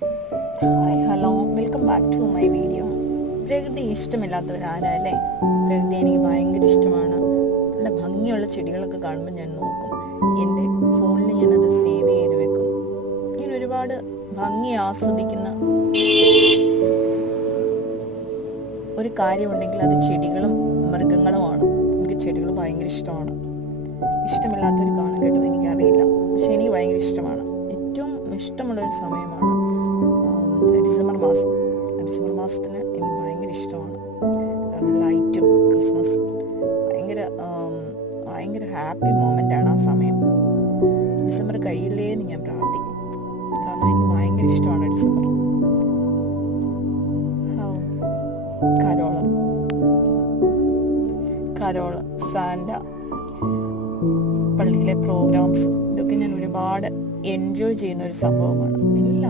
Hi hello, welcome back to my video. പ്രകൃതി ഇഷ്ടമില്ലാത്തവരാരല്ലേ? പ്രകൃതി എനിക്ക് ഭയങ്കര ഇഷ്ടമാണ്. നല്ല ഭംഗിയുള്ള ചെടികളൊക്കെ കാണുമ്പോൾ ഞാൻ നോക്കും. എൻ്റെ ഫോണിൽ ഞാനത് സേവ് ചെയ്ത് വെക്കും. ഞാൻ ഒരുപാട് ഭംഗി ആസ്വദിക്കുന്ന ഒരു കാര്യമുണ്ടെങ്കിൽ അത് ചെടികളും മൃഗങ്ങളുമാണ്. എനിക്ക് ചെടികൾ ഭയങ്കര ഇഷ്ടമാണ്. ഇഷ്ടമില്ലാത്തൊരു കാണും കേട്ടോ, എനിക്കറിയില്ല. പക്ഷെ എനിക്ക് ഭയങ്കര ഇഷ്ടമാണ്. ഏറ്റവും ഇഷ്ടമുള്ളൊരു സമയമാണ് ഡിസംബർ മാസം. ഡിസംബർ മാസത്തിന് എനിക്ക് ഭയങ്കര ഇഷ്ടമാണ്. കാരണം ലൈറ്റും ക്രിസ്മസ് ഭയങ്കര ഹാപ്പി മൊമെൻ്റാണ് ആ സമയം. ഡിസംബർ കഴിയില്ലേ എന്ന് ഞാൻ പ്രാർത്ഥിക്കും. കാരണം എനിക്ക് ഭയങ്കര ഇഷ്ടമാണ് ഡിസംബർ. കരോള്, സാന്റ, പള്ളിയിലെ പ്രോഗ്രാംസ്, ഇതൊക്കെ ഞാൻ ഒരുപാട് എൻജോയ് ചെയ്യുന്ന ഒരു സംഭവമാണ്.